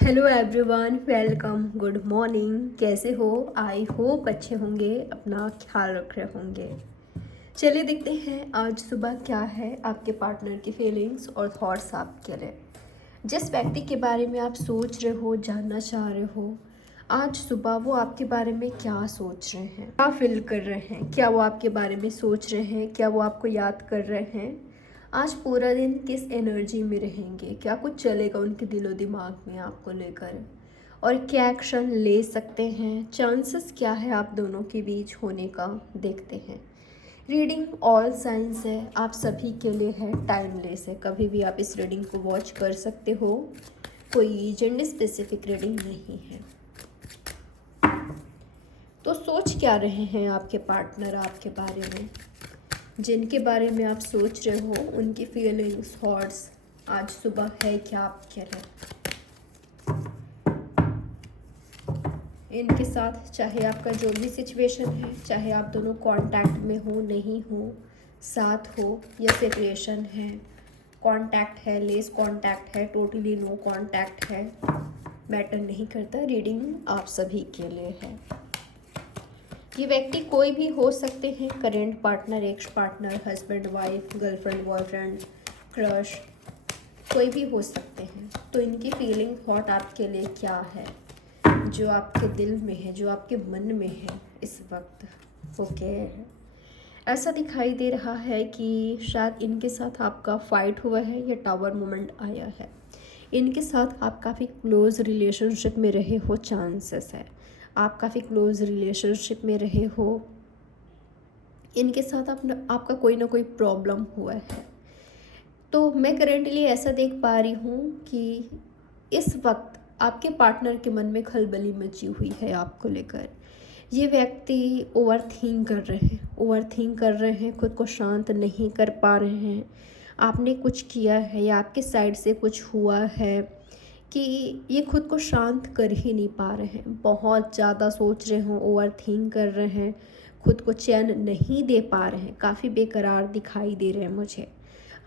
Hello everyone, welcome, good morning. कैसे हो? I hope अच्छे होंगे, अपना ख्याल रख रहे होंगे। चलिए देखते हैं आज सुबह क्या है आपके पार्टनर की फीलिंग्स और थॉट्स आपके लिए। जिस व्यक्ति के बारे में आप सोच रहे हो, जानना चाह रहे हो, आज सुबह वो आपके बारे में क्या सोच रहे हैं, क्या फील कर रहे हैं, क्या वो आपके बारे में सोच रहे हैं, क्या वो आपको याद कर रहे हैं, आज पूरा दिन किस एनर्जी में रहेंगे, क्या कुछ चलेगा उनके दिलो दिमाग में आपको लेकर, और क्या एक्शन ले सकते हैं, चांसेस क्या है आप दोनों के बीच होने का, देखते हैं। रीडिंग ऑल साइंस है, आप सभी के लिए है, टाइमलेस है, कभी भी आप इस रीडिंग को वॉच कर सकते हो, कोई जेंडर स्पेसिफिक रीडिंग नहीं है। तो सोच क्या रहे हैं आपके पार्टनर आपके बारे में, जिनके बारे में आप सोच रहे हो, उनकी फीलिंग्स थॉट्स आज सुबह है क्या आपके लिए। इनके साथ चाहे आपका जो भी सिचुएशन है, चाहे आप दोनों कांटेक्ट में हो नहीं हो, साथ हो या सेपरेशन है, कांटेक्ट है, लेस कांटेक्ट है, टोटली नो कांटेक्ट है, मैटर नहीं करता। रीडिंग आप सभी के लिए है। ये व्यक्ति कोई भी हो सकते हैं, current partner, ex partner, husband wife, girlfriend boyfriend, crush, कोई भी हो सकते हैं। तो इनकी फीलिंग थॉट आपके लिए क्या है, जो आपके दिल में है, जो आपके मन में है इस वक्त, वो क्या है। ऐसा दिखाई दे रहा है कि शायद इनके साथ आपका फाइट हुआ है या टावर मोमेंट आया है। इनके साथ आप काफ़ी क्लोज रिलेशनशिप में रहे हो, चांसेस है आप काफ़ी क्लोज रिलेशनशिप में रहे हो। इनके साथ आपका कोई ना कोई प्रॉब्लम हुआ है। तो मैं करेंटली ऐसा देख पा रही हूँ कि इस वक्त आपके पार्टनर के मन में खलबली मची हुई है आपको लेकर। ये व्यक्ति ओवर थिंक कर रहे हैं, खुद को शांत नहीं कर पा रहे हैं। आपने कुछ किया है या आपके साइड से कुछ हुआ है कि ये खुद को शांत कर ही नहीं पा रहे हैं, बहुत ज़्यादा सोच रहे हों, ओवर थिंक कर रहे हैं, खुद को चैन नहीं दे पा रहे हैं, काफ़ी बेकरार दिखाई दे रहे हैं मुझे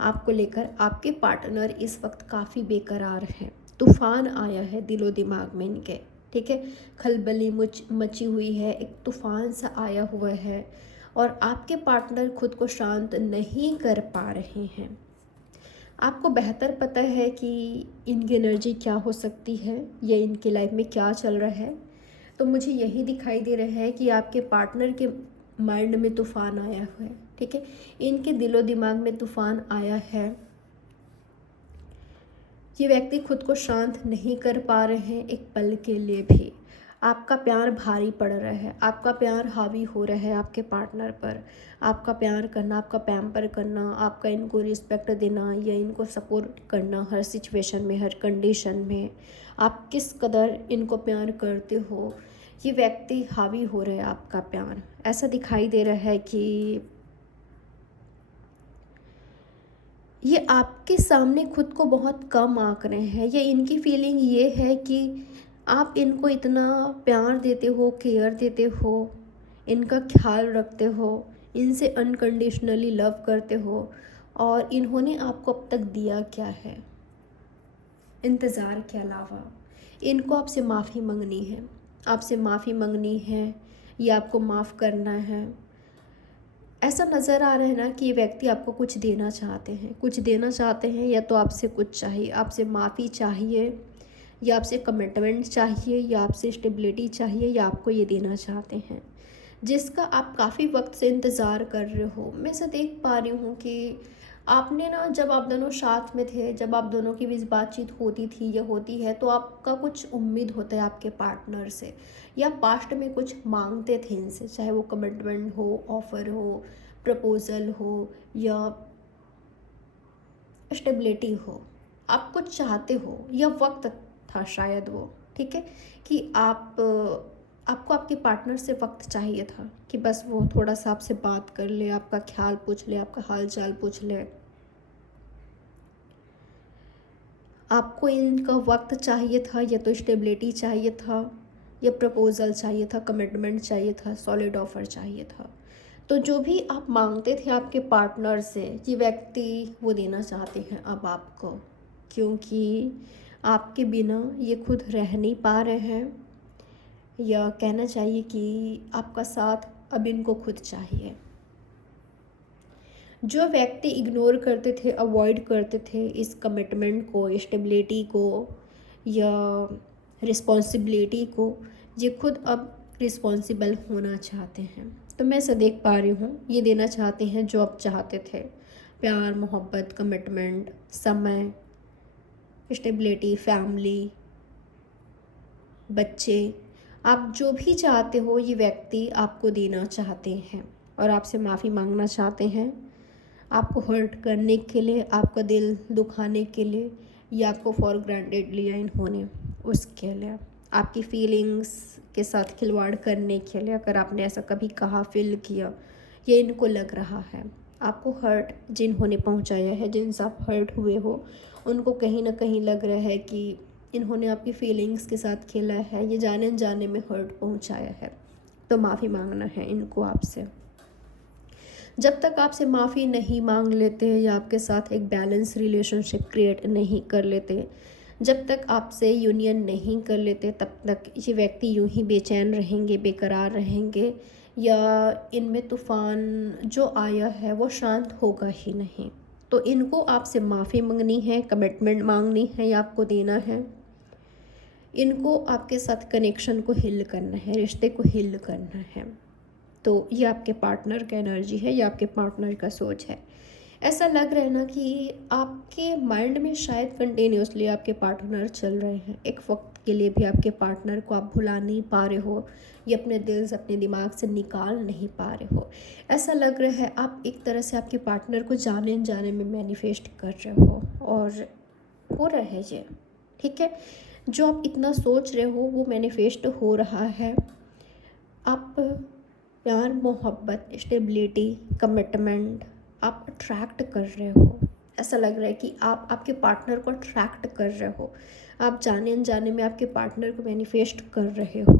आपको लेकर। आपके पार्टनर इस वक्त काफ़ी बेकरार हैं, तूफान आया है दिलो दिमाग में इनके, ठीक है, खलबली मची हुई है, एक तूफान सा आया हुआ है, और आपके पार्टनर खुद को शांत नहीं कर पा रहे हैं। आपको बेहतर पता है कि इनकी एनर्जी क्या हो सकती है या इनकी लाइफ में क्या चल रहा है। तो मुझे यही दिखाई दे रहा है कि आपके पार्टनर के माइंड में तूफ़ान आया हुआ है, ठीक है, इनके दिलो दिमाग में तूफ़ान आया है। ये व्यक्ति खुद को शांत नहीं कर पा रहे हैं एक पल के लिए भी। आपका प्यार भारी पड़ रहा है, आपका प्यार हावी हो रहा है आपके पार्टनर पर। आपका प्यार करना, आपका पैम्पर करना, आपका इनको रिस्पेक्ट देना या इनको सपोर्ट करना हर सिचुएशन में, हर कंडीशन में, आप किस कदर इनको प्यार करते हो, ये व्यक्ति हावी हो रहा है आपका प्यार। ऐसा दिखाई दे रहा है कि ये आपके सामने खुद को बहुत कम आंक रहे हैं, या इनकी फीलिंग ये है कि आप इनको इतना प्यार देते हो, केयर देते हो, इनका ख्याल रखते हो, इनसे अनकंडीशनली लव करते हो, और इन्होंने आपको अब तक दिया क्या है इंतज़ार के अलावा। इनको आपसे माफ़ी मंगनी है, आपसे माफ़ी मंगनी है, या आपको माफ़ करना है। ऐसा नज़र आ रहा है ना कि ये व्यक्ति आपको कुछ देना चाहते हैं, कुछ देना चाहते हैं, या तो आपसे कुछ चाहिए, आपसे माफ़ी चाहिए, या आपसे कमिटमेंट चाहिए, या आपसे स्टेबिलिटी चाहिए, या आपको ये देना चाहते हैं जिसका आप काफ़ी वक्त से इंतज़ार कर रहे हो। मैं ऐसा देख पा रही हूँ कि आपने ना, जब आप दोनों साथ में थे, जब आप दोनों की बीच बातचीत होती थी या होती है, तो आपका कुछ उम्मीद होता है आपके पार्टनर से, या पास्ट में कुछ मांगते थे इनसे, चाहे वो कमिटमेंट हो, ऑफ़र हो, प्रपोज़ल हो, या स्टेबिलिटी हो। आप कुछ चाहते हो, या वक्त था शायद वो, ठीक है, कि आपको आपके पार्टनर से वक्त चाहिए था कि बस वो थोड़ा सा आपसे बात कर ले, आपका ख्याल पूछ ले, आपका हाल चाल पूछ ले। आपको इनका वक्त चाहिए था, या तो स्टेबिलिटी चाहिए था, या प्रपोज़ल चाहिए था, कमिटमेंट चाहिए था, सॉलिड ऑफ़र चाहिए था। तो जो भी आप मांगते थे आपके पार्टनर से, ये व्यक्ति वो देना चाहते हैं अब आपको, क्योंकि आपके बिना ये खुद रह नहीं पा रहे हैं, या कहना चाहिए कि आपका साथ अब इनको खुद चाहिए। जो व्यक्ति इग्नोर करते थे, अवॉइड करते थे इस कमिटमेंट को, स्टेबिलिटी को या रिस्पॉन्सिबिलिटी को, ये खुद अब रिस्पॉन्सिबल होना चाहते हैं। तो मैं ऐसा देख पा रही हूँ, ये देना चाहते हैं जो आप चाहते थे, प्यार, मोहब्बत, कमिटमेंट, समय, स्टेबिलिटी, फैमिली, बच्चे। आप जो भी चाहते हो ये व्यक्ति आपको देना चाहते हैं और आपसे माफ़ी मांगना चाहते हैं, आपको हर्ट करने के लिए, आपका दिल दुखाने के लिए, या आपको फॉर ग्रांटेड लिया इन्होंने उसके लिए, आपकी फीलिंग्स के साथ खिलवाड़ करने के लिए। अगर आपने ऐसा कभी कहा, फील किया, ये इनको लग रहा है, आपको हर्ट जिन्होंने पहुंचाया है, जिनसे आप हर्ट हुए हो, उनको कहीं ना कहीं लग रहा है कि इन्होंने आपकी फीलिंग्स के साथ खेला है, ये जाने अनजाने में हर्ट पहुंचाया है। तो माफ़ी मांगना है इनको आपसे। जब तक आपसे माफ़ी नहीं मांग लेते या आपके साथ एक बैलेंस रिलेशनशिप क्रिएट नहीं कर लेते, जब तक आपसे यूनियन नहीं कर लेते, तब तक ये व्यक्ति यूं ही बेचैन रहेंगे, बेकरार रहेंगे, या इनमें तूफ़ान जो आया है वो शांत होगा ही नहीं। तो इनको आपसे माफ़ी मांगनी है, कमिटमेंट मांगनी है या आपको देना है। इनको आपके साथ कनेक्शन को हील करना है, रिश्ते को हील करना है। तो ये आपके पार्टनर का एनर्जी है, ये आपके पार्टनर का सोच है। ऐसा लग रहा है ना कि आपके माइंड में शायद कंटिन्यूसली आपके पार्टनर चल रहे हैं। एक वक्त के लिए भी आपके पार्टनर को आप भुला नहीं पा रहे हो, ये अपने दिल से, अपने दिमाग से निकाल नहीं पा रहे हो। ऐसा लग रहा है आप एक तरह से आपके पार्टनर को जाने अनजाने में मैनिफेस्ट कर रहे हो, और हो रहा है ये, ठीक है। जो आप इतना सोच रहे हो वो मैनिफेस्ट हो रहा है। आप प्यार, मोहब्बत, स्टेबिलिटी, कमिटमेंट आप अट्रैक्ट कर रहे हो। ऐसा लग रहा है कि आप आपके पार्टनर को अट्रैक्ट कर रहे हो, आप जाने अनजाने में आपके पार्टनर को मैनिफेस्ट कर रहे हो।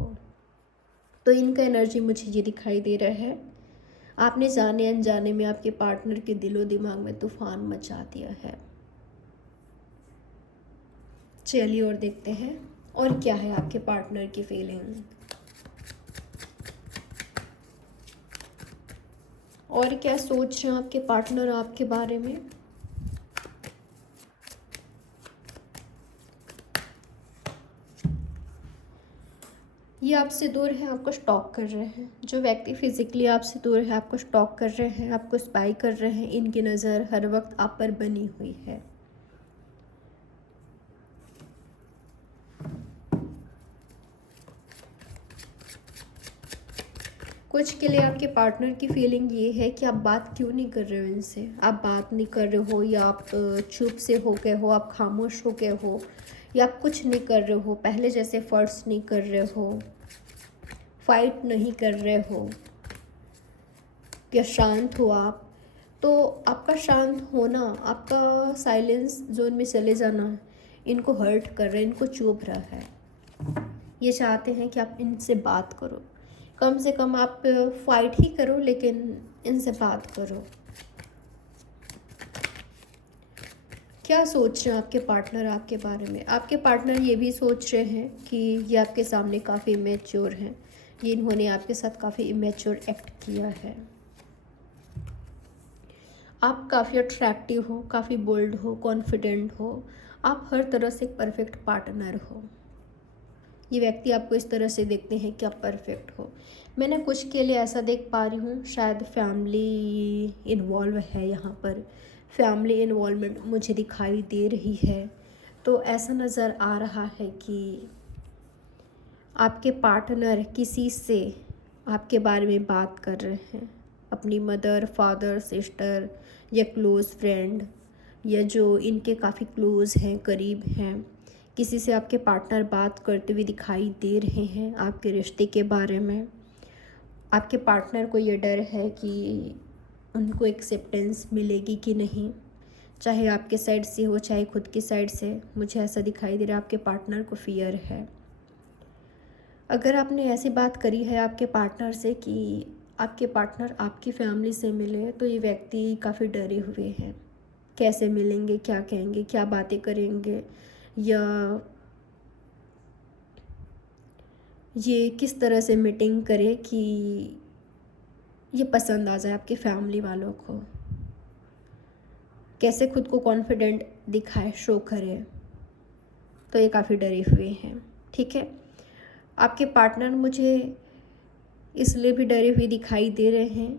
तो इनका एनर्जी मुझे ये दिखाई दे रहा है, आपने जाने अनजाने में आपके पार्टनर के दिलो दिमाग में तूफान मचा दिया है। चलिए और देखते हैं और क्या है आपके पार्टनर की फीलिंग, और क्या सोच रहे हैं आपके पार्टनर आपके बारे में। ये आपसे दूर है, आपको स्टॉक कर रहे हैं। जो व्यक्ति फिजिकली आपसे दूर है, आपको स्टॉक कर रहे हैं, आपको स्पाई कर रहे हैं, इनकी नज़र हर वक्त आप पर बनी हुई है। कुछ के लिए आपके पार्टनर की फीलिंग ये है कि आप बात क्यों नहीं कर रहे हो इनसे, आप बात नहीं कर रहे हो, या आप चुप से हो गए हो, आप खामोश हो गए हो, या आप कुछ नहीं कर रहे हो, पहले जैसे फर्स नहीं कर रहे हो, फाइट नहीं कर रहे हो, या शांत हो आप। तो आपका शांत होना, आपका साइलेंस जोन में चले जाना इनको हर्ट कर रहा है, इनको चुभ रहा है। ये चाहते हैं कि आप इनसे बात करो, कम से कम आप फाइट ही करो लेकिन इनसे बात करो। क्या सोच रहे हैं आपके पार्टनर आपके बारे में। आपके पार्टनर ये भी सोच रहे हैं कि ये आपके सामने काफ़ी इमेच्योर हैं, ये इन्होंने आपके साथ काफ़ी इमेच्योर एक्ट किया है। आप काफ़ी अट्रैक्टिव हो, काफ़ी बोल्ड हो, कॉन्फिडेंट हो, आप हर तरह से एक परफेक्ट पार्टनर हो। ये व्यक्ति आपको इस तरह से देखते हैं कि आप परफेक्ट हो। मैंने कुछ के लिए ऐसा देख पा रही हूँ, शायद फैमिली इन्वॉल्व है यहाँ पर, फैमिली इन्वॉल्वमेंट मुझे दिखाई दे रही है। तो ऐसा नज़र आ रहा है कि आपके पार्टनर किसी से आपके बारे में बात कर रहे हैं, अपनी मदर, फादर, सिस्टर या क्लोज़ फ्रेंड, या जो इनके काफ़ी क्लोज़ हैं, करीब हैं, किसी से आपके पार्टनर बात करते हुए दिखाई दे रहे हैं आपके रिश्ते के बारे में। आपके पार्टनर को ये डर है कि उनको एक्सेप्टेंस मिलेगी कि नहीं, चाहे आपके साइड से हो चाहे खुद की साइड से। मुझे ऐसा दिखाई दे रहा है आपके पार्टनर को फियर है। अगर आपने ऐसी बात करी है आपके पार्टनर से कि आपके पार्टनर आपकी फैमिली से मिले, तो ये व्यक्ति काफ़ी डरे हुए हैं, कैसे मिलेंगे, क्या कहेंगे, क्या बातें करेंगे, या ये किस तरह से मीटिंग करे कि ये पसंद आ जाए आपकी फैमिली वालों को, कैसे खुद को कॉन्फिडेंट दिखाए, शो करे। तो ये काफ़ी डरे हुए हैं, ठीक है। आपके पार्टनर मुझे इसलिए भी डरे हुए दिखाई दे रहे हैं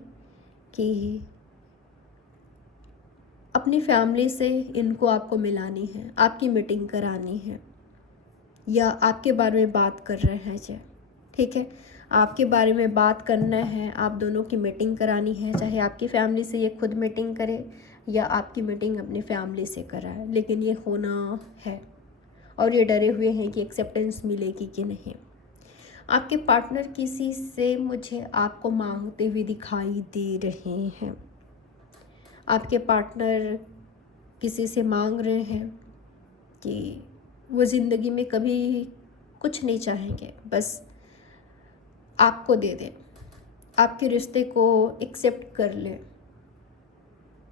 कि अपनी फैमिली से इनको आपको मिलानी है, आपकी मीटिंग करानी है, या आपके बारे में बात कर रहे हैं जी, ठीक है। आपके बारे में बात करना है, आप दोनों की मीटिंग करानी है, चाहे आपकी फैमिली से ये खुद मीटिंग करे या आपकी मीटिंग अपनी फैमिली से कराए, लेकिन ये होना है। और ये डरे हुए हैं कि एक्सेप्टेंस मिलेगी कि नहीं। आपके पार्टनर किसी से मुझे आपको मांगते हुए दिखाई दे रहे हैं। आपके पार्टनर किसी से मांग रहे हैं कि वो ज़िंदगी में कभी कुछ नहीं चाहेंगे, बस आपको दे दें, आपके रिश्ते को एक्सेप्ट कर लें,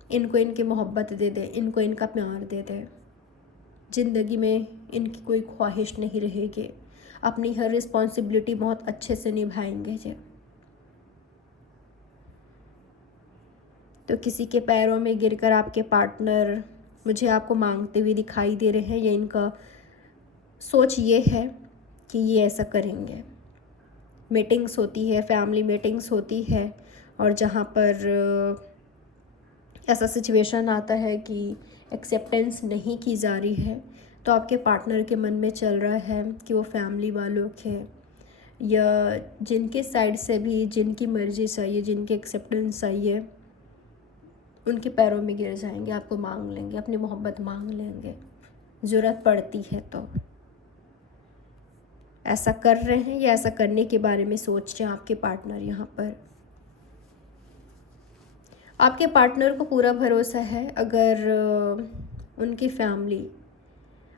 इनको इनकी मोहब्बत दे दें, इनको इनका प्यार दे दें। ज़िंदगी में इनकी कोई ख्वाहिश नहीं रहेगी, अपनी हर रिस्पॉन्सिबिलिटी बहुत अच्छे से निभाएंगे जी। तो किसी के पैरों में गिरकर आपके पार्टनर मुझे आपको मांगते हुए दिखाई दे रहे हैं, या इनका सोच ये है कि ये ऐसा करेंगे। मीटिंग्स होती है, फैमिली मीटिंग्स होती है, और जहाँ पर ऐसा सिचुएशन आता है कि एक्सेप्टेंस नहीं की जा रही है, तो आपके पार्टनर के मन में चल रहा है कि वो फैमिली वालों के या जिनके साइड से भी जिनकी मर्ज़ी चाहिए, जिनकी एक्सेप्टेंस चाहिए, उनके पैरों में गिर जाएंगे, आपको मांग लेंगे, अपनी मोहब्बत मांग लेंगे, ज़रूरत पड़ती है तो। ऐसा कर रहे हैं या ऐसा करने के बारे में सोच रहे हैं आपके पार्टनर। यहाँ पर आपके पार्टनर को पूरा भरोसा है, अगर उनकी फैमिली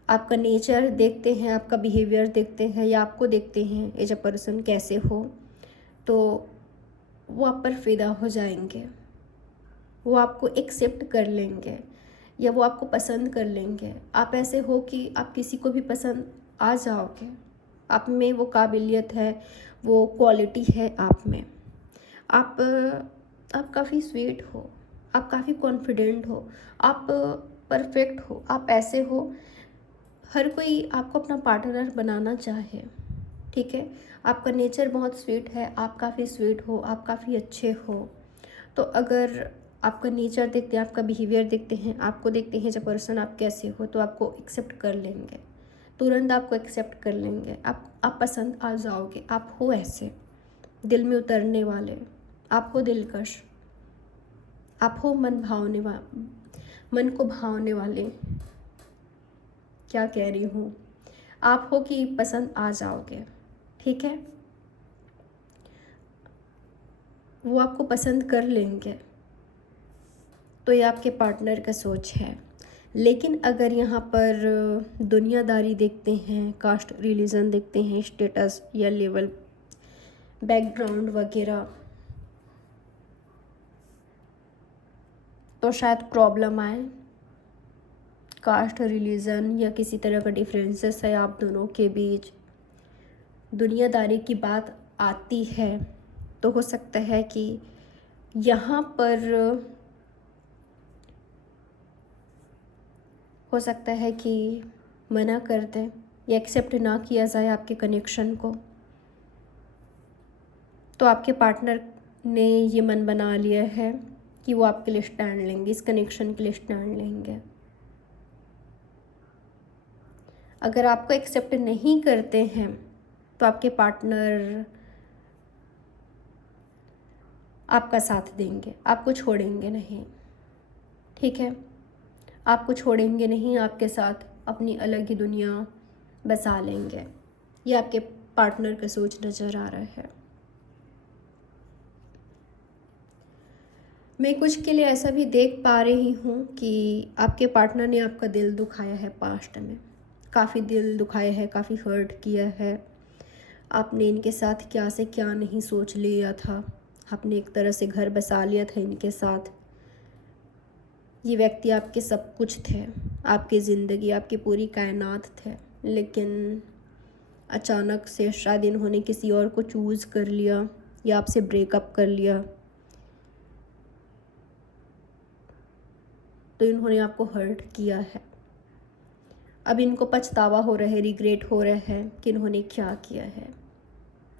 आपका नेचर देखते हैं, आपका बिहेवियर देखते हैं, या आपको देखते हैं एज अ पर्सन कैसे हो, तो वो आप पर फिदा हो जाएंगे, वो आपको एक्सेप्ट कर लेंगे, या वो आपको पसंद कर लेंगे। आप ऐसे हो कि आप किसी को भी पसंद आ जाओगे, आप में वो काबिलियत है, वो क्वालिटी है आप में। आप काफ़ी स्वीट हो, आप काफ़ी कॉन्फिडेंट हो, आप परफेक्ट हो, आप ऐसे हो, हर कोई आपको अपना पार्टनर बनाना चाहे, ठीक है। आपका नेचर बहुत स्वीट है, आप काफ़ी स्वीट हो, आप काफ़ी अच्छे हो। तो अगर आपका नेचर देखते हैं, आपका बिहेवियर देखते हैं, आपको देखते हैं जब पर्सन आप कैसे हो, तो आपको एक्सेप्ट कर लेंगे, तुरंत आपको एक्सेप्ट कर लेंगे, आप पसंद आ जाओगे। आप हो ऐसे दिल में उतरने वाले, आप हो दिलकश, आप हो मन को भावने वाले, क्या कह रही हूँ, आप हो कि पसंद आ जाओगे, ठीक है। वो आपको पसंद कर लेंगे, तो ये आपके पार्टनर का सोच है। लेकिन अगर यहाँ पर दुनियादारी देखते हैं, कास्ट रिलीजन देखते हैं, स्टेटस या लेवल, बैकग्राउंड वगैरह, तो शायद प्रॉब्लम आए। कास्ट, रिलीजन या किसी तरह का डिफरेंसेस है आप दोनों के बीच, दुनियादारी की बात आती है, तो हो सकता है कि यहाँ पर हो सकता है कि मना कर दें या एक्सेप्ट ना किया जाए आपके कनेक्शन को। तो आपके पार्टनर ने ये मन बना लिया है कि वो आपके लिए स्टैंड लेंगे, इस कनेक्शन के लिए स्टैंड लेंगे। अगर आपको एक्सेप्ट नहीं करते हैं तो आपके पार्टनर आपका साथ देंगे, आपको छोड़ेंगे नहीं, ठीक है। आपको छोड़ेंगे नहीं, आपके साथ अपनी अलग ही दुनिया बसा लेंगे। ये आपके पार्टनर का सोच नज़र आ रहा है। मैं कुछ के लिए ऐसा भी देख पा रही हूँ कि आपके पार्टनर ने आपका दिल दुखाया है पास्ट में, काफ़ी दिल दुखाया है, काफ़ी हर्ट किया है। आपने इनके साथ क्या से क्या नहीं सोच लिया था, आपने एक तरह से घर बसा लिया था इनके साथ, ये व्यक्ति आपके सब कुछ थे, आपकी ज़िंदगी, आपकी पूरी कायनात थे, लेकिन अचानक से शायद इन्होंने किसी और को चूज़ कर लिया या आपसे ब्रेकअप कर लिया। तो इन्होंने आपको हर्ट किया है। अब इनको पछतावा हो रहा है, रिग्रेट हो रहा है कि इन्होंने क्या किया है,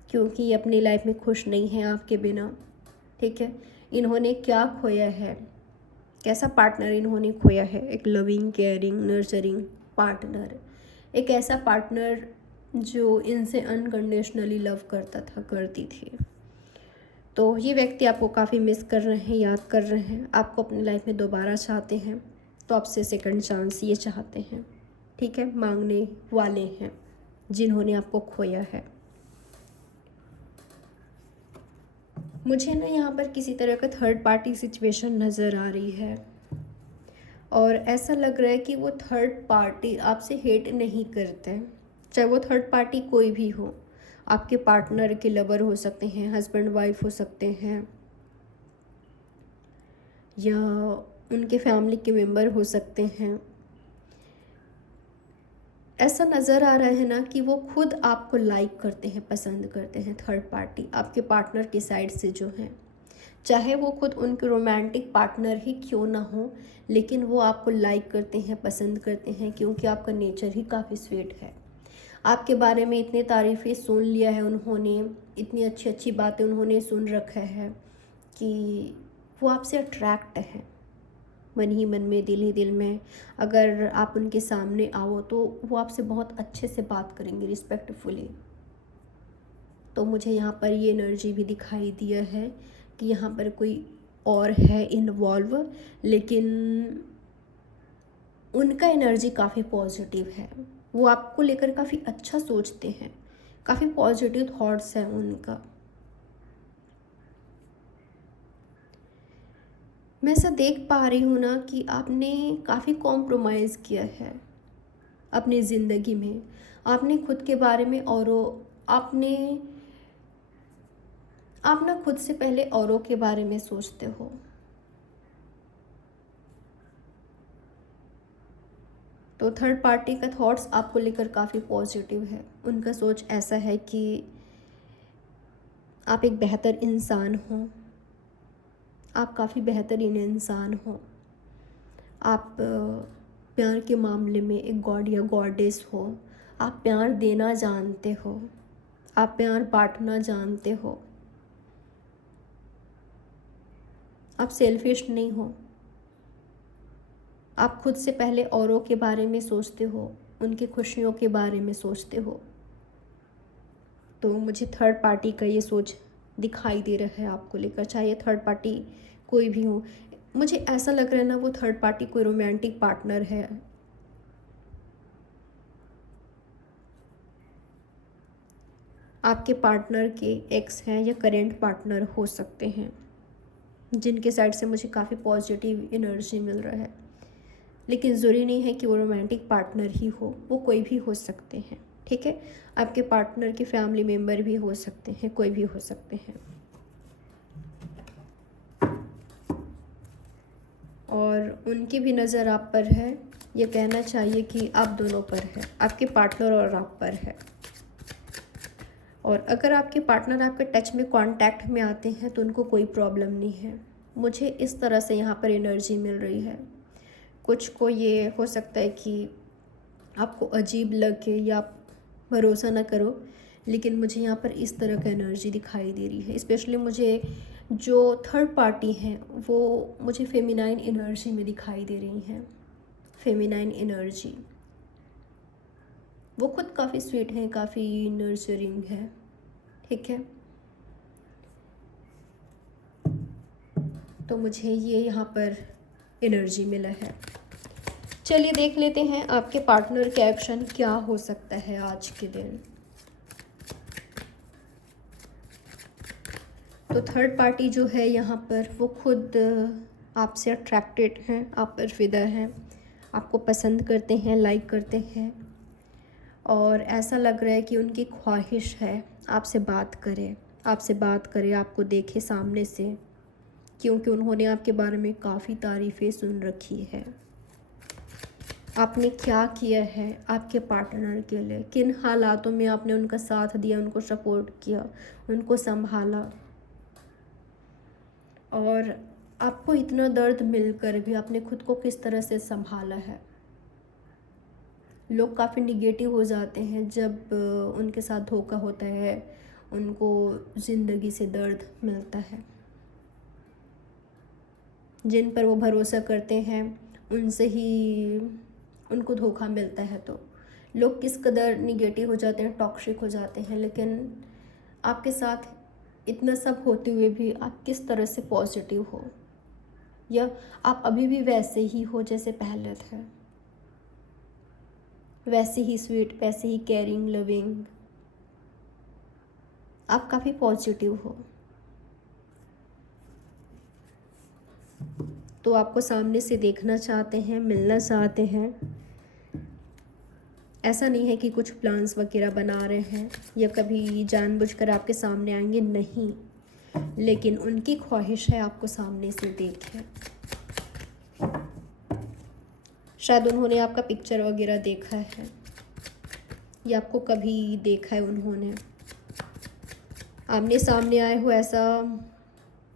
क्योंकि ये अपनी लाइफ में खुश नहीं है आपके बिना। ठीक है, इन्होंने क्या खोया है, कैसा पार्टनर इन्होंने खोया है? एक लविंग, केयरिंग, नर्चरिंग पार्टनर, एक ऐसा पार्टनर जो इनसे अनकंडीशनली लव करता था, करती थी। तो ये व्यक्ति आपको काफ़ी मिस कर रहे हैं, याद कर रहे हैं, आपको अपनी लाइफ में दोबारा चाहते हैं, तो आपसे सेकंड चांस ये चाहते हैं। ठीक है, मांगने वाले हैं जिन्होंने आपको खोया है। मुझे ना यहाँ पर किसी तरह का थर्ड पार्टी सिचुएशन नज़र आ रही है, और ऐसा लग रहा है कि वो थर्ड पार्टी आपसे हेट नहीं करते, चाहे वो थर्ड पार्टी कोई भी हो। आपके पार्टनर के लवर हो सकते हैं, हस्बैंड वाइफ हो सकते हैं, या उनके फैमिली के मेम्बर हो सकते हैं। ऐसा नज़र आ रहा है ना कि वो खुद आपको लाइक करते हैं, पसंद करते हैं। थर्ड पार्टी आपके पार्टनर की साइड से जो है, चाहे वो खुद उनके रोमांटिक पार्टनर ही क्यों ना हो, लेकिन वो आपको लाइक करते हैं, पसंद करते हैं, क्योंकि आपका नेचर ही काफ़ी स्वीट है। आपके बारे में इतनी तारीफ़ें सुन लिया है उन्होंने, इतनी अच्छी अच्छी बातें उन्होंने सुन रखा है कि वो आपसे अट्रैक्ट है, मन ही मन में, दिल ही दिल में। अगर आप उनके सामने आओ तो वो आपसे बहुत अच्छे से बात करेंगे, रिस्पेक्टफुली। तो मुझे यहाँ पर ये एनर्जी भी दिखाई दिया है कि यहाँ पर कोई और है इन्वॉल्व, लेकिन उनका एनर्जी काफ़ी पॉजिटिव है। वो आपको लेकर काफ़ी अच्छा सोचते हैं, काफ़ी पॉजिटिव थॉट्स हैं उनका। मैं ऐसा देख पा रही हूँ ना कि आपने काफ़ी कॉम्प्रोमाइज़ किया है अपनी ज़िंदगी में। आपने खुद के बारे में आप ना खुद से पहले औरों के बारे में सोचते हो। तो थर्ड पार्टी का थॉट्स आपको लेकर काफ़ी पॉजिटिव है। उनका सोच ऐसा है कि आप एक बेहतर इंसान हो, आप काफ़ी बेहतरीन इंसान हो, आप प्यार के मामले में एक गॉड या गॉडेस हो, आप प्यार देना जानते हो, आप प्यार बांटना जानते हो, आप सेल्फिश नहीं हो, आप खुद से पहले औरों के बारे में सोचते हो, उनकी खुशियों के बारे में सोचते हो। तो मुझे थर्ड पार्टी का ये सोच दिखाई दे रहा है आपको लेकर, चाहे ये थर्ड पार्टी कोई भी हो। मुझे ऐसा लग रहा है ना, वो थर्ड पार्टी कोई रोमांटिक पार्टनर है। आपके पार्टनर के एक्स हैं या करेंट पार्टनर हो सकते हैं, जिनके साइड से मुझे काफ़ी पॉजिटिव एनर्जी मिल रहा है। लेकिन ज़रूरी नहीं है कि वो रोमांटिक पार्टनर ही हो, वो कोई भी हो सकते हैं। ठीक है, आपके पार्टनर के फैमिली मेम्बर भी हो सकते हैं, कोई भी हो सकते हैं। और उनकी भी नज़र आप पर है, ये कहना चाहिए कि आप दोनों पर है, आपके पार्टनर और आप पर है। और अगर आपके पार्टनर आपके टच में, कांटेक्ट में आते हैं तो उनको कोई प्रॉब्लम नहीं है। मुझे इस तरह से यहाँ पर एनर्जी मिल रही है। कुछ को ये हो सकता है कि आपको अजीब लगे या आप भरोसा ना करो, लेकिन मुझे यहाँ पर इस तरह का एनर्जी दिखाई दे रही है। स्पेशली मुझे जो थर्ड पार्टी हैं वो मुझे फेमिनाइन एनर्जी में दिखाई दे रही हैं। फेमिनाइन एनर्जी, वो खुद काफ़ी स्वीट है, काफ़ी नर्चरिंग है। ठीक है, तो मुझे ये यहाँ पर एनर्जी मिला है। चलिए देख लेते हैं आपके पार्टनर का एक्शन क्या हो सकता है आज के दिन। तो थर्ड पार्टी जो है यहाँ पर, वो खुद आपसे अट्रैक्टेड हैं, आप पर फिदा हैं, आपको पसंद करते हैं, लाइक करते हैं, और ऐसा लग रहा है कि उनकी ख्वाहिश है आपसे बात करे, आपको देखे सामने से, क्योंकि उन्होंने आपके बारे में काफ़ी तारीफ़ें सुन रखी है। आपने क्या किया है आपके पार्टनर के लिए, किन हालातों में आपने उनका साथ दिया, उनको सपोर्ट किया, उनको संभाला, और आपको इतना दर्द मिलकर भी आपने खुद को किस तरह से संभाला है। लोग काफ़ी निगेटिव हो जाते हैं जब उनके साथ धोखा होता है, उनको ज़िंदगी से दर्द मिलता है। जिन पर वो भरोसा करते हैं उनसे ही उनको धोखा मिलता है। तो लोग किस कदर निगेटिव हो जाते हैं, टॉक्सिक हो जाते हैं, लेकिन आपके साथ इतना सब होते हुए भी आप किस तरह से पॉजिटिव हो, या आप अभी भी वैसे ही हो जैसे पहले थे, वैसे ही स्वीट, वैसे ही केयरिंग, लविंग, आप काफ़ी पॉजिटिव हो। तो आपको सामने से देखना चाहते हैं, मिलना चाहते हैं। ऐसा नहीं है कि कुछ प्लान्स वगैरह बना रहे हैं या कभी जानबूझकर आपके सामने आएंगे, नहीं, लेकिन उनकी ख्वाहिश है आपको सामने से देखें। शायद उन्होंने आपका पिक्चर वगैरह देखा है या आपको कभी देखा है उन्होंने। आमने सामने आए हो ऐसा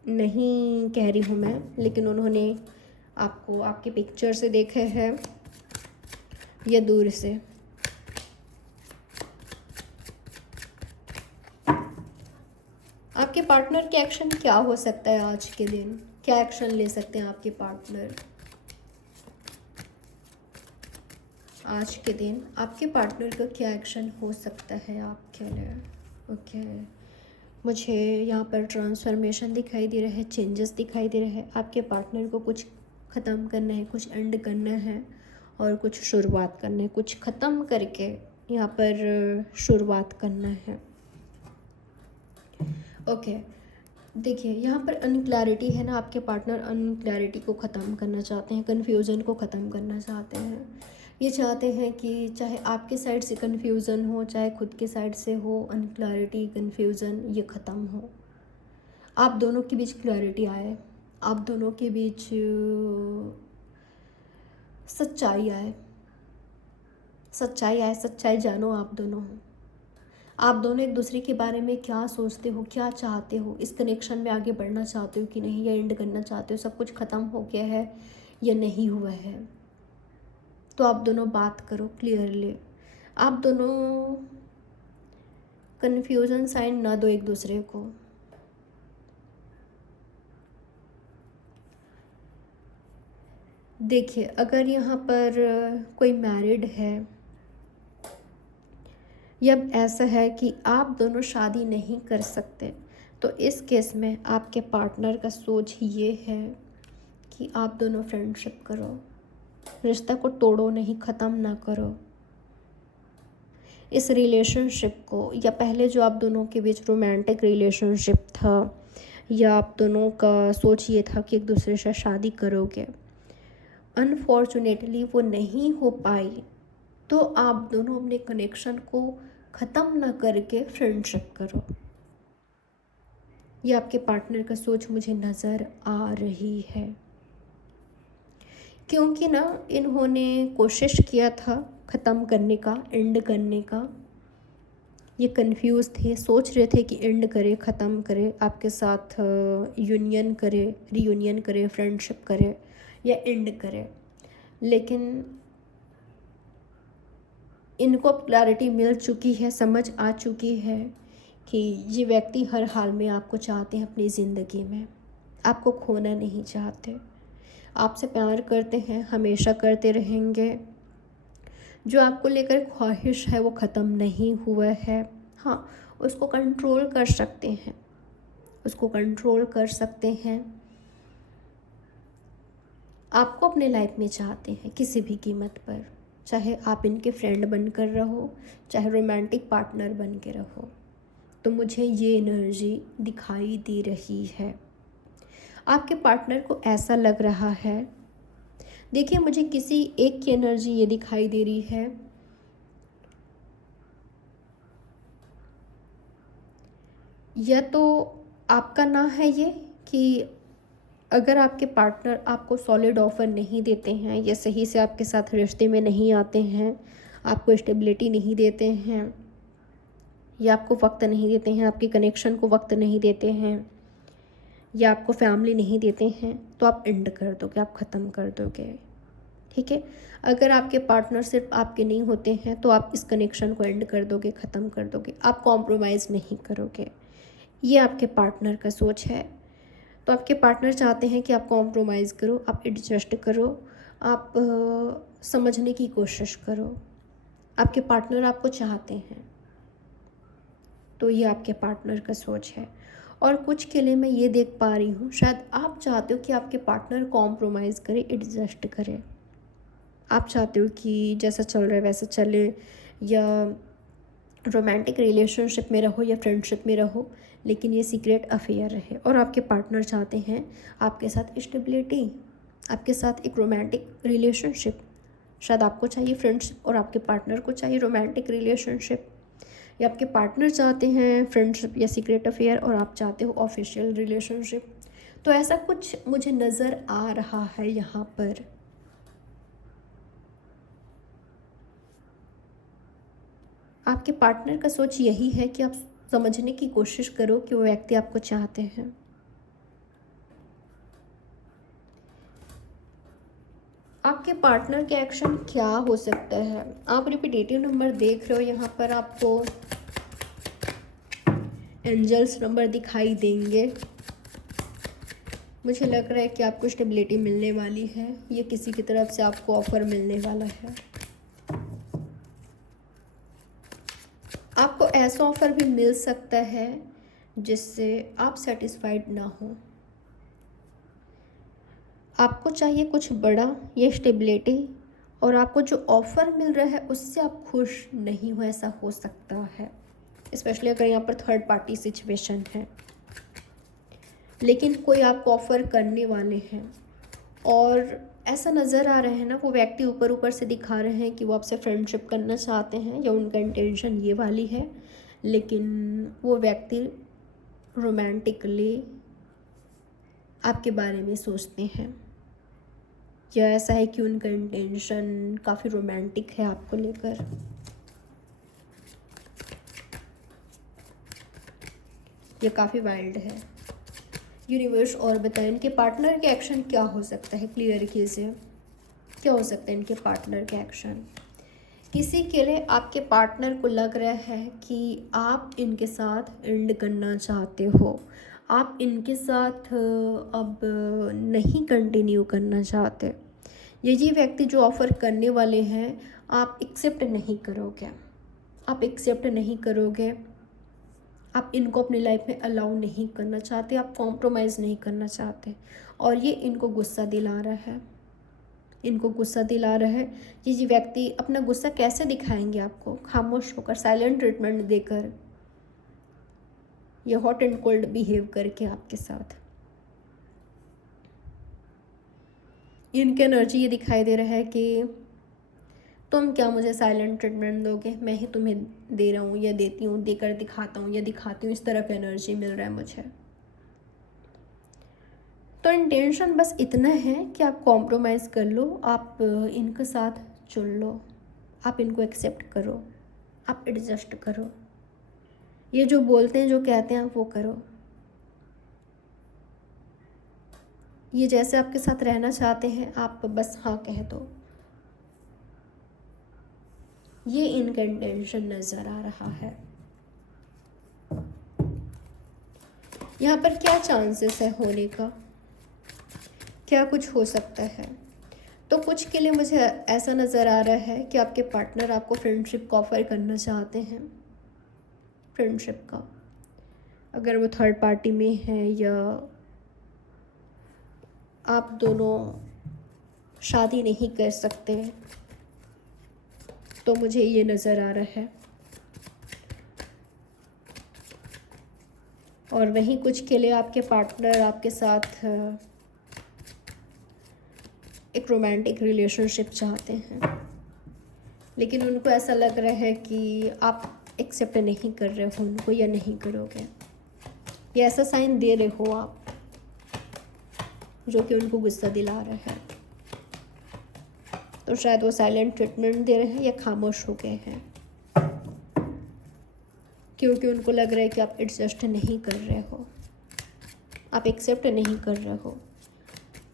नहीं कह रही हूँ मैं, लेकिन उन्होंने आपको आपके पिक्चर से देखा है या दूर से। आपके पार्टनर के एक्शन क्या हो सकता है आज के दिन, क्या एक्शन ले सकते हैं आपके पार्टनर आज के दिन? आपके पार्टनर का क्या एक्शन हो सकता है आपके लिए? ओके, मुझे यहाँ पर ट्रांसफॉर्मेशन दिखाई दे रहा है, चेंजेस दिखाई दे रहे हैं। आपके पार्टनर को कुछ ख़त्म करना है, कुछ एंड करना है और कुछ शुरुआत करना है, कुछ ख़त्म करके यहाँ पर शुरुआत करना है। ओके, देखिए यहाँ पर अनक्लैरिटी है ना, आपके पार्टनर अनक्लैरिटी को ख़त्म करना चाहते हैं, कन्फ्यूज़न को ख़त्म करना चाहते हैं। ये चाहते हैं कि चाहे आपके साइड से कन्फ्यूज़न हो, चाहे खुद के साइड से हो, अनक्लैरिटी, कन्फ्यूज़न ये ख़त्म हो, आप दोनों के बीच क्लैरिटी आए, आप दोनों के बीच सच्चाई आए, सच्चाई आए, सच्चाई जानो आप दोनों हो। आप दोनों एक दूसरे के बारे में क्या सोचते हो, क्या चाहते हो, इस कनेक्शन में आगे बढ़ना चाहते हो कि नहीं, या एंड करना चाहते हो, सब कुछ ख़त्म हो गया है या नहीं हुआ है। तो आप दोनों बात करो क्लियरली, आप दोनों कन्फ्यूज़न साइन ना दो एक दूसरे को। देखिए अगर यहाँ पर कोई मैरिड है या ऐसा है कि आप दोनों शादी नहीं कर सकते, तो इस केस में आपके पार्टनर का सोच ये है कि आप दोनों फ्रेंडशिप करो, रिश्ता को तोड़ो नहीं, ख़त्म ना करो इस रिलेशनशिप को। या पहले जो आप दोनों के बीच रोमांटिक रिलेशनशिप था, या आप दोनों का सोच ये था कि एक दूसरे से शादी करोगे, अनफॉर्चुनेटली वो नहीं हो पाई, तो आप दोनों अपने कनेक्शन को ख़त्म ना करके फ्रेंडशिप करो। ये आपके पार्टनर का सोच मुझे नज़र आ रही है, क्योंकि ना इन्होंने कोशिश किया था ख़त्म करने का, एंड करने का। ये कंफ्यूज थे, सोच रहे थे कि एंड करे, ख़त्म करे, आपके साथ यूनियन करे, रीयूनियन करे, फ्रेंडशिप करे या एंड करे, लेकिन इनको अब क्लैरिटी मिल चुकी है, समझ आ चुकी है कि ये व्यक्ति हर हाल में आपको चाहते हैं अपनी ज़िंदगी में, आपको खोना नहीं चाहते, आपसे प्यार करते हैं, हमेशा करते रहेंगे। जो आपको लेकर ख्वाहिश है वो ख़त्म नहीं हुआ है। हाँ, उसको कंट्रोल कर सकते हैं, उसको कंट्रोल कर सकते हैं। आपको अपने लाइफ में चाहते हैं किसी भी कीमत पर, चाहे आप इनके फ्रेंड बनकर रहो, चाहे रोमांटिक पार्टनर बन के रहो। तो मुझे ये एनर्जी दिखाई दे रही है। आपके पार्टनर को ऐसा लग रहा है, देखिए मुझे किसी एक की एनर्जी ये दिखाई दे रही है, या तो आपका ना है ये कि अगर आपके पार्टनर आपको सॉलिड ऑफ़र नहीं देते हैं या सही से आपके साथ रिश्ते में नहीं आते हैं, आपको स्टेबिलिटी नहीं देते हैं या आपको वक्त नहीं देते हैं, आपके कनेक्शन को वक्त नहीं देते हैं या आपको फैमिली नहीं देते हैं, तो आप एंड कर दोगे, आप ख़त्म कर दोगे। ठीक है, अगर आपके पार्टनर सिर्फ आपके नहीं होते हैं तो आप इस कनेक्शन को एंड कर दोगे, ख़त्म कर दोगे, आप कॉम्प्रोमाइज़ नहीं करोगे। ये आपके पार्टनर का सोच है। तो आपके पार्टनर चाहते हैं कि आप कॉम्प्रोमाइज़ करो, आप एडजस्ट करो, आप समझने की कोशिश करो। आपके पार्टनर आपको चाहते हैं, तो ये आपके पार्टनर का सोच है। और कुछ के लिए मैं ये देख पा रही हूँ, शायद आप चाहते हो कि आपके पार्टनर कॉम्प्रोमाइज़ करे, एडजस्ट करे। आप चाहते हो कि जैसा चल रहा है वैसा चले, या रोमांटिक रिलेशनशिप में रहो या फ्रेंडशिप में रहो, लेकिन ये सीक्रेट अफेयर रहे। और आपके पार्टनर चाहते हैं आपके साथ स्टेबिलिटी, आपके साथ एक रोमांटिक रिलेशनशिप। शायद आपको चाहिए फ्रेंडशिप और आपके पार्टनर को चाहिए रोमांटिक रिलेशनशिप, या आपके पार्टनर चाहते हैं फ्रेंडशिप या सीक्रेट अफेयर और आप चाहते हो ऑफिशियल रिलेशनशिप। तो ऐसा कुछ मुझे नज़र आ रहा है यहाँ पर। आपके पार्टनर का सोच यही है कि आप समझने की कोशिश करो कि वो व्यक्ति आपको चाहते हैं। आपके पार्टनर के एक्शन क्या हो सकता है? आप रिपीटेटिव नंबर देख रहे हो, यहाँ पर आपको एंजल्स नंबर दिखाई देंगे। मुझे लग रहा है कि आपको स्टेबिलिटी मिलने वाली है, ये किसी की तरफ से आपको ऑफर मिलने वाला है। आपको ऐसा ऑफ़र भी मिल सकता है जिससे आप सेटिस्फाइड ना हो। आपको चाहिए कुछ बड़ा, ये स्टेबिलिटी, और आपको जो ऑफ़र मिल रहा है उससे आप खुश नहीं हो, ऐसा हो सकता है। स्पेशली अगर यहाँ पर थर्ड पार्टी सिचुएशन है, लेकिन कोई आपको ऑफ़र करने वाले हैं और ऐसा नज़र आ रहा है ना, वो व्यक्ति ऊपर ऊपर से दिखा रहे हैं कि वो आपसे फ्रेंडशिप करना चाहते हैं या उनका इंटेंशन ये वाली है, लेकिन वो व्यक्ति रोमांटिकली आपके बारे में सोचते हैं, या ऐसा है कि उनका इंटेंशन काफ़ी रोमांटिक है आपको लेकर। ये काफ़ी वाइल्ड है। यूनिवर्स और बताएं इनके पार्टनर के एक्शन क्या हो सकता है, क्लियर कीजिए क्या हो सकता है इनके पार्टनर के एक्शन। किसी के लिए आपके पार्टनर को लग रहा है कि आप इनके साथ एंड करना चाहते हो, आप इनके साथ अब नहीं कंटिन्यू करना चाहते। ये व्यक्ति जो ऑफ़र करने वाले हैं आप एक्सेप्ट नहीं करोगे, आप एक्सेप्ट नहीं करोगे, आप इनको अपनी लाइफ में अलाउ नहीं करना चाहते, आप कॉम्प्रोमाइज़ नहीं करना चाहते। और ये इनको गुस्सा दिला रहा है, इनको गुस्सा दिला रहा है। ये व्यक्ति अपना गुस्सा कैसे दिखाएंगे आपको? खामोश होकर, साइलेंट ट्रीटमेंट देकर, ये हॉट एंड कोल्ड बिहेव करके आपके साथ। इनकी एनर्जी ये दिखाई दे रहा है कि तुम क्या मुझे साइलेंट ट्रीटमेंट दोगे, मैं ही तुम्हें दे रहा हूँ या देती हूँ, देकर दिखाता हूँ या दिखाती हूँ, इस तरह का एनर्जी मिल रहा है मुझे। तो इंटेंशन बस इतना है कि आप कॉम्प्रोमाइज़ कर लो, आप इनके साथ चुन लो, आप इनको एक्सेप्ट करो, आप एडजस्ट करो, ये जो बोलते हैं जो कहते हैं आप वो करो। ये जैसे आपके साथ रहना चाहते हैं आप बस हाँ कह दो। ये इनका इंटेंशन नज़र आ रहा है। यहाँ पर क्या चांसेस है होने का, क्या कुछ हो सकता है? तो कुछ के लिए मुझे ऐसा नज़र आ रहा है कि आपके पार्टनर आपको फ्रेंडशिप का ऑफ़र करना चाहते हैं, फ्रेंडशिप का, अगर वो थर्ड पार्टी में है या आप दोनों शादी नहीं कर सकते, तो मुझे ये नज़र आ रहा है। और वहीं कुछ के लिए आपके पार्टनर आपके साथ एक रोमांटिक रिलेशनशिप चाहते हैं, लेकिन उनको ऐसा लग रहा है कि आप एक्सेप्ट नहीं कर रहे हो उनको या नहीं करोगे, या ऐसा साइन दे रहे हो आप, जो कि उनको गुस्सा दिला रहा है। तो शायद वो साइलेंट ट्रीटमेंट दे रहे हैं या खामोश हो गए हैं, क्योंकि उनको लग रहा है कि आप एडजस्ट नहीं कर रहे हो, आप एक्सेप्ट नहीं कर रहे हो।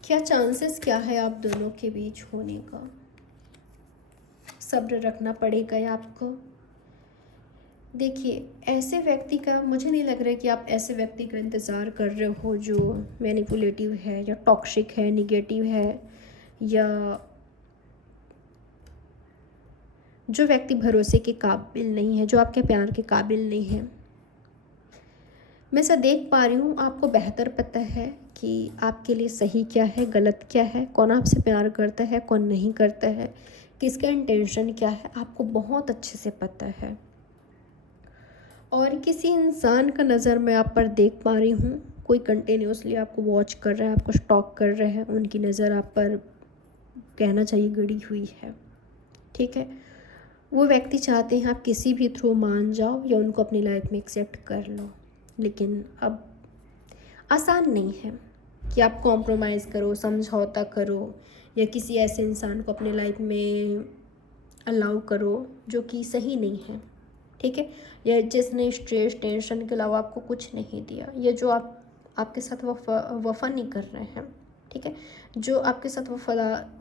क्या चांसेस क्या है आप दोनों के बीच होने का? सब्र रखना पड़ेगा या आपको। देखिए, ऐसे व्यक्ति का मुझे नहीं लग रहा है कि आप ऐसे व्यक्ति का इंतज़ार कर रहे हो जो मैनिपुलेटिव है या टॉक्सिक है, निगेटिव है, या जो व्यक्ति भरोसे के काबिल नहीं है, जो आपके प्यार के काबिल नहीं है। मैं ऐसा देख पा रही हूँ, आपको बेहतर पता है कि आपके लिए सही क्या है, गलत क्या है, कौन आपसे प्यार करता है, कौन नहीं करता है, किसका इंटेंशन क्या है, आपको बहुत अच्छे से पता है। और किसी इंसान का नज़र मैं आप पर देख पा रही हूँ, कोई कंटिन्यूसली आपको वॉच कर रहा है, आपको स्टॉक कर रहे हैं, उनकी नज़र आप पर कहना चाहिए गड़ी हुई है, ठीक है। वो व्यक्ति चाहते हैं आप किसी भी थ्रू मान जाओ या उनको अपनी लाइफ में एक्सेप्ट कर लो, लेकिन अब आसान नहीं है कि आप कॉम्प्रोमाइज़ करो, समझौता करो, या किसी ऐसे इंसान को अपने लाइफ में अलाउ करो जो कि सही नहीं है, ठीक है, या जिसने स्ट्रेस टेंशन के अलावा आपको कुछ नहीं दिया, या जो आपके साथ वफा नहीं कर रहे हैं, ठीक है, जो आपके साथ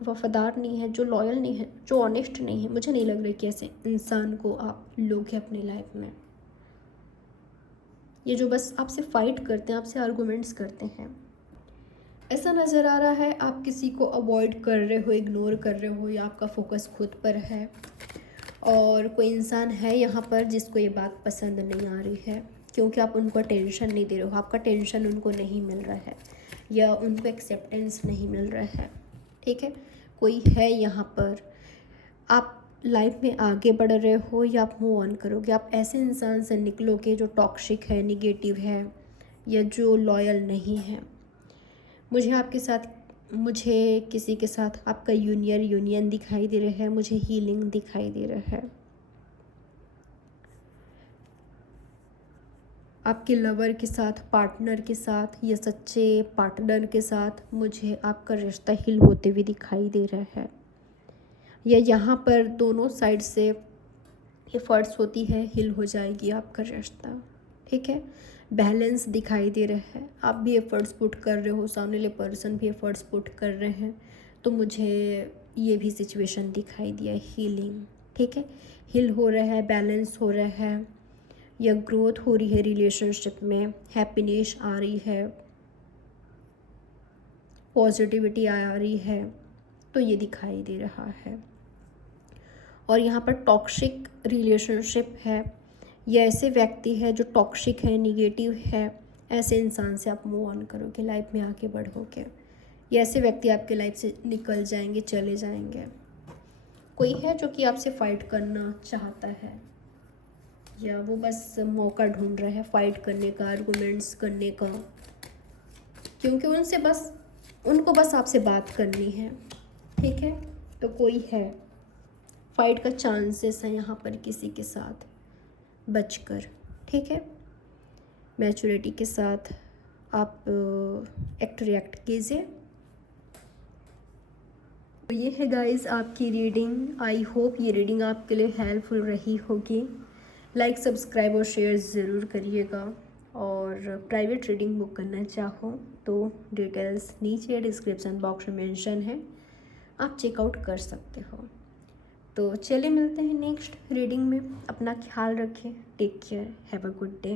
वफादार नहीं है, जो लॉयल नहीं है, जो ऑनेस्ट नहीं है। मुझे नहीं लग रहा कि ऐसे इंसान को आप लोगे अपनी लाइफ में। ये जो बस आपसे फाइट करते हैं, आपसे आर्गूमेंट्स करते हैं, ऐसा नज़र आ रहा है आप किसी को अवॉइड कर रहे हो, इग्नोर कर रहे हो, या आपका फोकस खुद पर है। और कोई इंसान है यहाँ पर जिसको ये बात पसंद नहीं आ रही है, क्योंकि आप उनको टेंशन नहीं दे रहे हो, आपका टेंशन उनको नहीं मिल रहा है, या उनको एक्सेप्टेंस नहीं मिल रहा है, ठीक है। कोई है यहाँ पर, आप लाइफ में आगे बढ़ रहे हो या आप मूव ऑन करोगे। आप ऐसे इंसान से निकलोगे जो टॉक्सिक है, निगेटिव है, या जो लॉयल नहीं है। मुझे किसी के साथ आपका यूनियन दिखाई दे रहा है, मुझे हीलिंग दिखाई दे रहा है। आपके लवर के साथ, पार्टनर के साथ, या सच्चे पार्टनर के साथ मुझे आपका रिश्ता हील होते हुए दिखाई दे रहा है, या यहाँ पर दोनों साइड से एफर्ट्स होती है, हील हो जाएगी आपका रिश्ता, ठीक है। बैलेंस दिखाई दे रहा है, आप भी एफर्ट्स पुट कर रहे हो, सामने वाले पर्सन भी एफर्ट्स पुट कर रहे हैं, तो मुझे ये भी सिचुएशन दिखाई दिया, हीलिंग, ठीक है। हील हो रहा है, बैलेंस हो रहा है, या ग्रोथ हो रही है रिलेशनशिप में, हैप्पीनेस आ रही है, पॉजिटिविटी आ रही है, तो ये दिखाई दे रहा है। और यहाँ पर टॉक्सिक रिलेशनशिप है, या ऐसे व्यक्ति है जो टॉक्सिक है, निगेटिव है, ऐसे इंसान से आप मूव ऑन करोगे, लाइफ में आगे बढ़ोगे, या ऐसे व्यक्ति आपके लाइफ से निकल जाएंगे, चले जाएंगे। कोई है जो कि आपसे फाइट करना चाहता है, या वो बस मौका ढूंढ रहा है फाइट करने का, आर्गूमेंट्स करने का, क्योंकि उनको बस आपसे बात करनी है, ठीक है। तो कोई है, फाइट का चांसेस है यहाँ पर किसी के साथ, बचकर, ठीक है। मैच्योरिटी के साथ आप एक्ट रिएक्ट कीजिए। तो ये है गाइस आपकी रीडिंग। आई होप ये रीडिंग आपके लिए हेल्पफुल रही होगी। लाइक, सब्सक्राइब और शेयर ज़रूर करिएगा। और प्राइवेट रीडिंग बुक करना चाहो तो डिटेल्स नीचे डिस्क्रिप्शन बॉक्स में मेंशन है, आप चेकआउट कर सकते हो। तो चलिए मिलते हैं नेक्स्ट रीडिंग में। अपना ख्याल रखें, take care, have a good day.